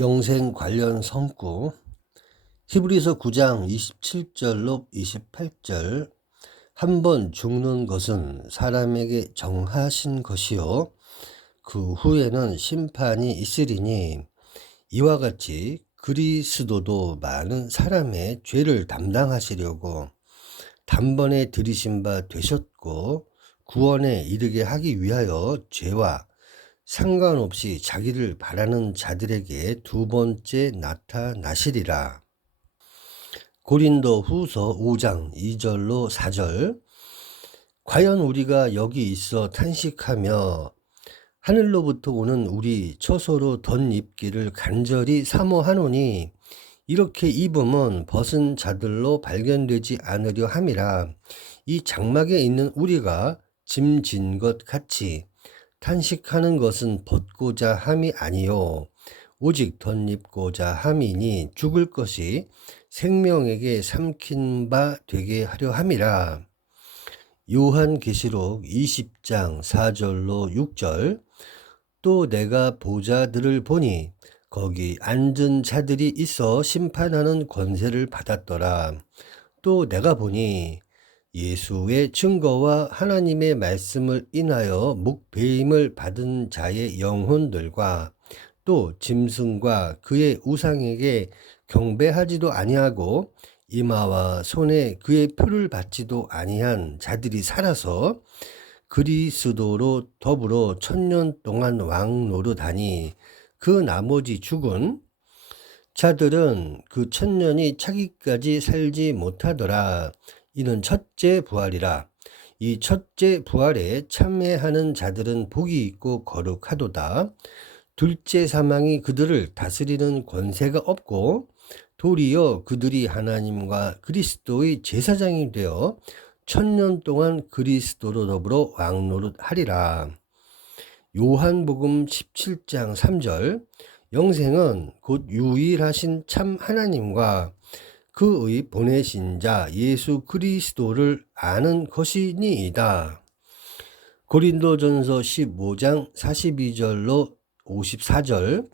영생 관련 성구 히브리서 9장 27절로 28절 한 번 죽는 것은 사람에게 정하신 것이요 그 후에는 심판이 있으리니 이와 같이 그리스도도 많은 사람의 죄를 담당하시려고 단번에 들이신 바 되셨고 구원에 이르게 하기 위하여 죄와 상관없이 자기를 바라는 자들에게 두 번째 나타나시리라. 고린도 후서 5장 2절로 4절 과연 우리가 여기 있어 탄식하며 하늘로부터 오는 우리 처소로 덧입기를 간절히 사모하노니 이렇게 입음은 벗은 자들로 발견되지 않으려 함이라. 이 장막에 있는 우리가 짐진 것 같이 탄식하는 것은 벗고자 함이 아니요 오직 덧입고자 함이니 죽을 것이 생명에게 삼킨 바 되게 하려 함이라. 요한계시록 20장 4절로 6절 또 내가 보자들을 보니 거기 앉은 자들이 있어 심판하는 권세를 받았더라. 또 내가 보니 예수의 증거와 하나님의 말씀을 인하여 묵배임을 받은 자의 영혼들과 또 짐승과 그의 우상에게 경배하지도 아니하고 이마와 손에 그의 표를 받지도 아니한 자들이 살아서 그리스도로 더불어 1000년 동안 왕노릇하니 그 나머지 죽은 자들은 그 1000년이 차기까지 살지 못하더라. 이는 첫째 부활이라. 이 첫째 부활에 참여하는 자들은 복이 있고 거룩하도다. 둘째 사망이 그들을 다스리는 권세가 없고 도리어 그들이 하나님과 그리스도의 제사장이 되어 1000년 동안 그리스도로 더불어 왕노릇하리라. 요한복음 17장 3절 영생은 곧 유일하신 참 하나님과 그의 보내신 자 예수 그리스도를 아는 것이니이다. 고린도전서 15장 42절로 54절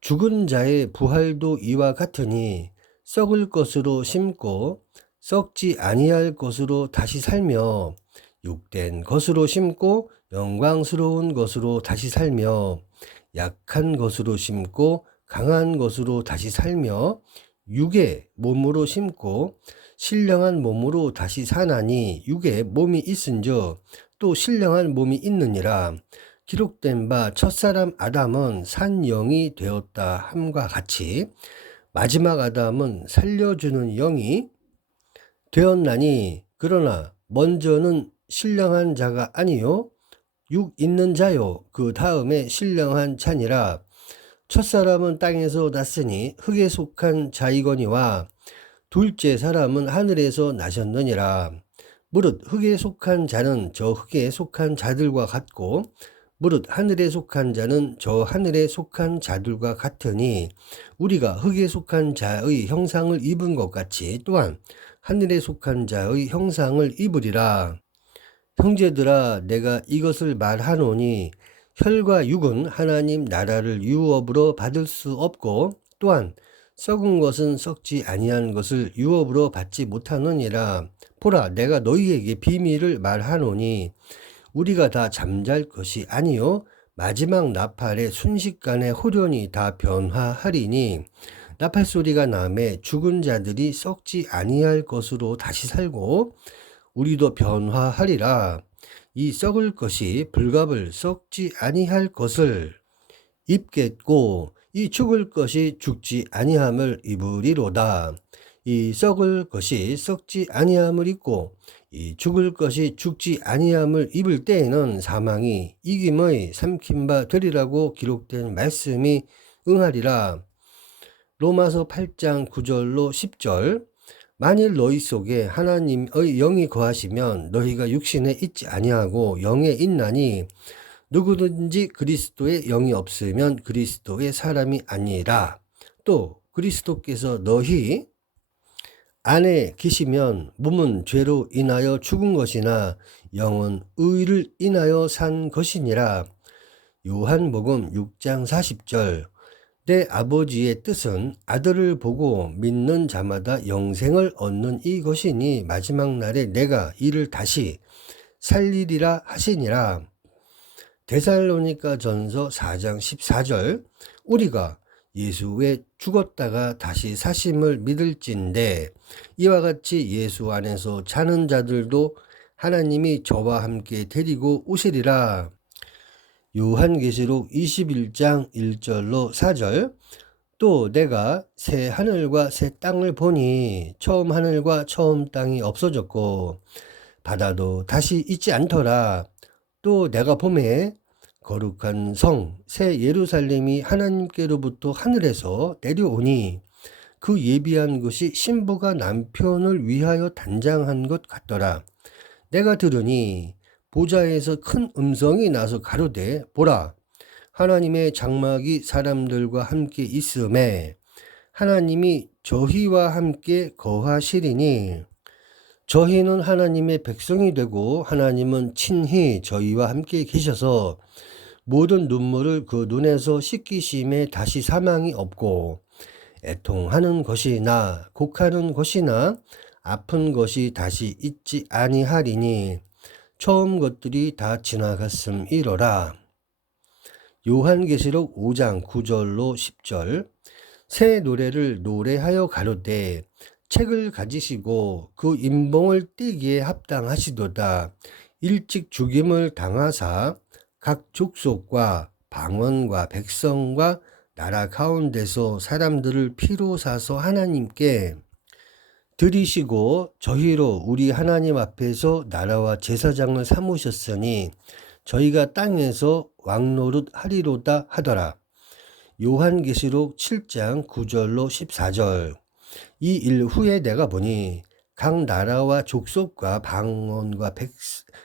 죽은 자의 부활도 이와 같으니 썩을 것으로 심고 썩지 아니할 것으로 다시 살며 육된 것으로 심고 영광스러운 것으로 다시 살며 약한 것으로 심고 강한 것으로 다시 살며 육의 몸으로 심고 신령한 몸으로 다시 사나니 육의 몸이 있은즉 또 신령한 몸이 있느니라. 기록된 바 첫사람 아담은 산 영이 되었다 함과 같이 마지막 아담은 살려주는 영이 되었나니 그러나 먼저는 신령한 자가 아니요 육 있는 자요 그 다음에 신령한 자니라. 첫사람은 땅에서 났으니 흙에 속한 자이거니와 둘째 사람은 하늘에서 나셨느니라. 무릇 흙에 속한 자는 저 흙에 속한 자들과 같고 무릇 하늘에 속한 자는 저 하늘에 속한 자들과 같으니 우리가 흙에 속한 자의 형상을 입은 것 같이 또한 하늘에 속한 자의 형상을 입으리라. 형제들아 내가 이것을 말하노니 혈과 육은 하나님 나라를 유업으로 받을 수 없고 또한 썩은 것은 썩지 아니한 것을 유업으로 받지 못하느니라. 보라 내가 너희에게 비밀을 말하노니 우리가 다 잠잘 것이 아니요 마지막 나팔의 순식간에 호련히 다 변화하리니 나팔 소리가 나매 죽은 자들이 썩지 아니할 것으로 다시 살고 우리도 변화하리라. 이 썩을 것이 불갑을 썩지 아니할 것을 입겠고 이 죽을 것이 죽지 아니함을 입으리로다. 이 썩을 것이 썩지 아니함을 입고 이 죽을 것이 죽지 아니함을 입을 때에는 사망이 이김의 삼킨 바 되리라고 기록된 말씀이 응하리라. 로마서 8장 9절로 10절 만일 너희 속에 하나님의 영이 거하시면 너희가 육신에 있지 아니하고 영에 있나니 누구든지 그리스도의 영이 없으면 그리스도의 사람이 아니라. 또 그리스도께서 너희 안에 계시면 몸은 죄로 인하여 죽은 것이나 영은 의를 인하여 산 것이니라. 요한복음 6장 40절 내 아버지의 뜻은 아들을 보고 믿는 자마다 영생을 얻는 이것이니 마지막 날에 내가 이를 다시 살리리라 하시니라. 데살로니가 전서 4장 14절. 우리가 예수 왜 죽었다가 다시 사심을 믿을진대 이와 같이 예수 안에서 자는 자들도 하나님이 저와 함께 데리고 오시리라. 요한계시록 21장 1절로 4절. 또 내가 새 하늘과 새 땅을 보니 처음 하늘과 처음 땅이 없어졌고 바다도 다시 있지 않더라. 또 내가 보매 거룩한 성 새 예루살렘이 하나님께로부터 하늘에서 내려오니 그 예비한 것이 신부가 남편을 위하여 단장한 것 같더라. 내가 들으니 보좌에서 큰 음성이 나서 가로되 보라 하나님의 장막이 사람들과 함께 있음에 하나님이 저희와 함께 거하시리니 저희는 하나님의 백성이 되고 하나님은 친히 저희와 함께 계셔서 모든 눈물을 그 눈에서 씻기심에 다시 사망이 없고 애통하는 것이나 곡하는 것이나 아픈 것이 다시 있지 아니하리니 처음 것들이 다 지나갔음이로라. 요한계시록 5장 9절로 10절. 새 노래를 노래하여 가로되 책을 가지시고 그 임봉을 떼기에 합당하시도다. 일찍 죽임을 당하사 각 족속과 방언과 백성과 나라 가운데서 사람들을 피로 사서 하나님께 드리시고 저희로 우리 하나님 앞에서 나라와 제사장을 삼으셨으니 저희가 땅에서 왕노릇 하리로다 하더라. 요한계시록 7장 9절로 14절. 이 일 후에 내가 보니 각 나라와 족속과 방언과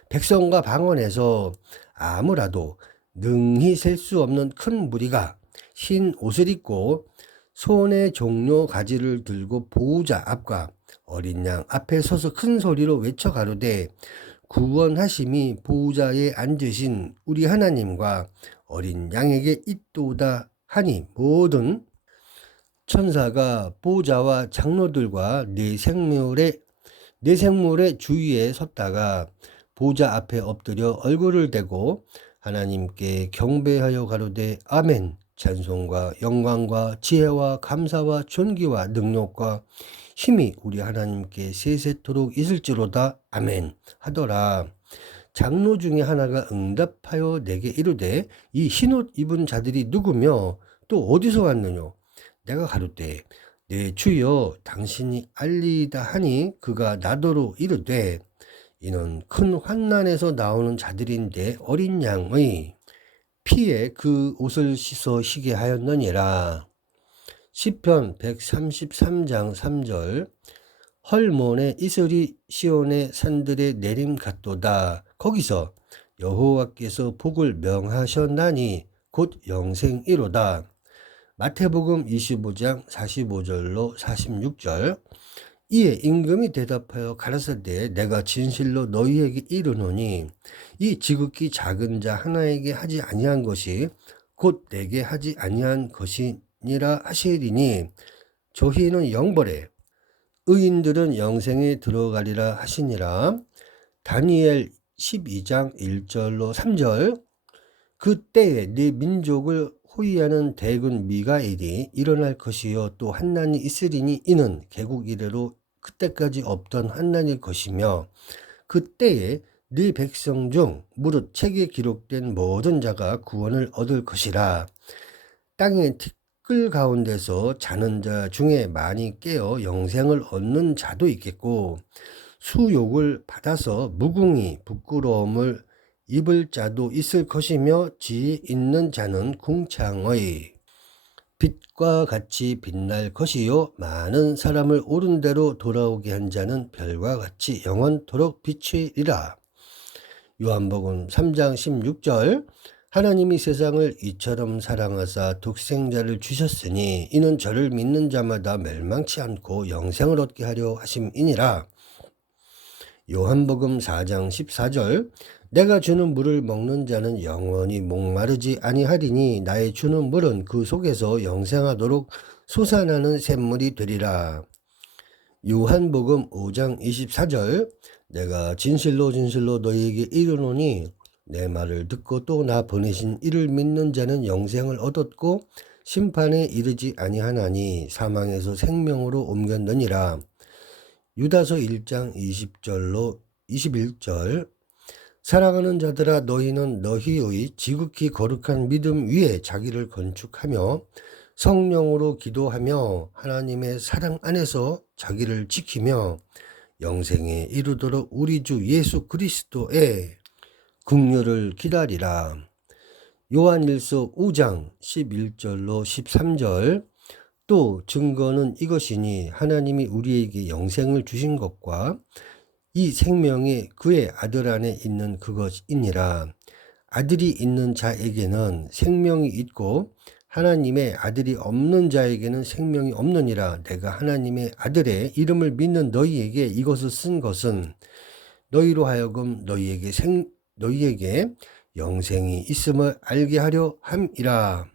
백성과 방언에서 아무라도 능히 셀 수 없는 큰 무리가 흰 옷을 입고 손에 종려 가지를 들고 보호자 앞과 어린 양 앞에 서서 큰 소리로 외쳐 가로되 구원하심이 보호자에 앉으신 우리 하나님과 어린 양에게 있도다 하니 모든 천사가 보호자와 장로들과 네 생물의 주위에 섰다가 보호자 앞에 엎드려 얼굴을 대고 하나님께 경배하여 가로되 아멘. 찬송과 영광과 지혜와 감사와 존귀와 능력과 힘이 우리 하나님께 세세토록 있을지로다. 아멘 하더라. 장로 중에 하나가 응답하여 내게 이르되 이 흰옷 입은 자들이 누구며 또 어디서 왔느뇨? 내가 가로되 내 주여 당신이 알리이다 하니 그가 나더러 이르되 이는 큰 환난에서 나오는 자들인데 어린 양의 피에 그 옷을 씻어 희게 하였느니라. 시편 133장 3절. 헐몬의 이슬이 시온의 산들에 내림 같도다. 거기서 여호와께서 복을 명하셨나니 곧 영생이로다. 마태복음 25장 45절로 46절. 이에 임금이 대답하여 가라사대 내가 진실로 너희에게 이르노니 이 지극히 작은 자 하나에게 하지 아니한 것이 곧 내게 하지 아니한 것이니라 하시리니 저희는 영벌에 의인들은 영생에 들어가리라 하시니라. 다니엘 12장 1절로 3절. 그때에 네 민족을 호위하는 대군 미가엘이 일어날 것이요 또 환난이 있으리니 이는 개국 이래로 그때까지 없던 환난일 것이며 그때에 네 백성 중 무릇 책에 기록된 모든 자가 구원을 얻을 것이라. 땅의 티끌 가운데서 자는 자 중에 많이 깨어 영생을 얻는 자도 있겠고 수욕을 받아서 무궁히 부끄러움을 입을 자도 있을 것이며 지혜 있는 자는 궁창의 빛과 같이 빛날 것이요 많은 사람을 옳은 대로 돌아오게 한 자는 별과 같이 영원토록 비추리라. 요한복음 3장 16절. 하나님이 세상을 이처럼 사랑하사 독생자를 주셨으니 이는 저를 믿는 자마다 멸망치 않고 영생을 얻게 하려 하심이니라. 요한복음 4장 14절. 내가 주는 물을 먹는 자는 영원히 목마르지 아니하리니 나의 주는 물은 그 속에서 영생하도록 솟아나는 샘물이 되리라. 요한복음 5장 24절 내가 진실로 진실로 너희에게 이르노니 내 말을 듣고 또 나 보내신 이를 믿는 자는 영생을 얻었고 심판에 이르지 아니하나니 사망에서 생명으로 옮겼느니라. 유다서 1장 20절로 21절 사랑하는 자들아 너희는 너희의 지극히 거룩한 믿음 위에 자기를 건축하며 성령으로 기도하며 하나님의 사랑 안에서 자기를 지키며 영생에 이르도록 우리 주 예수 그리스도의 긍휼을 기다리라. 요한일서 5장 11절로 13절 또 증거는 이것이니 하나님이 우리에게 영생을 주신 것과 이 생명이 그의 아들 안에 있는 그것이니라. 아들이 있는 자에게는 생명이 있고 하나님의 아들이 없는 자에게는 생명이 없느니라. 내가 하나님의 아들의 이름을 믿는 너희에게 이것을 쓴 것은 너희로 하여금 너희에게 영생이 있음을 알게 하려 함이라.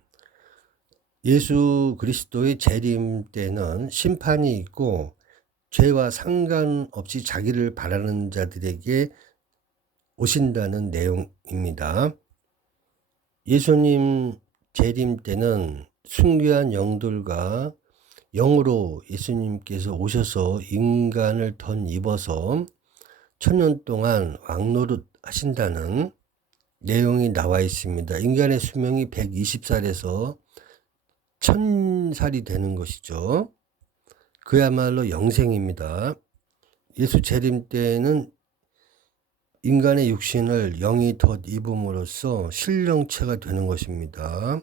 예수 그리스도의 재림 때는 심판이 있고 죄와 상관없이 자기를 바라는 자들에게 오신다는 내용입니다. 예수님 재림 때는 순교한 영들과 영으로 예수님께서 오셔서 인간을 덧입어서 1000년 동안 왕노릇 하신다는 내용이 나와 있습니다. 인간의 수명이 120살에서 1000살이 되는 것이죠. 그야말로 영생입니다. 예수 재림 때는 인간의 육신을 영이 덧입음으로써 신령체가 되는 것입니다.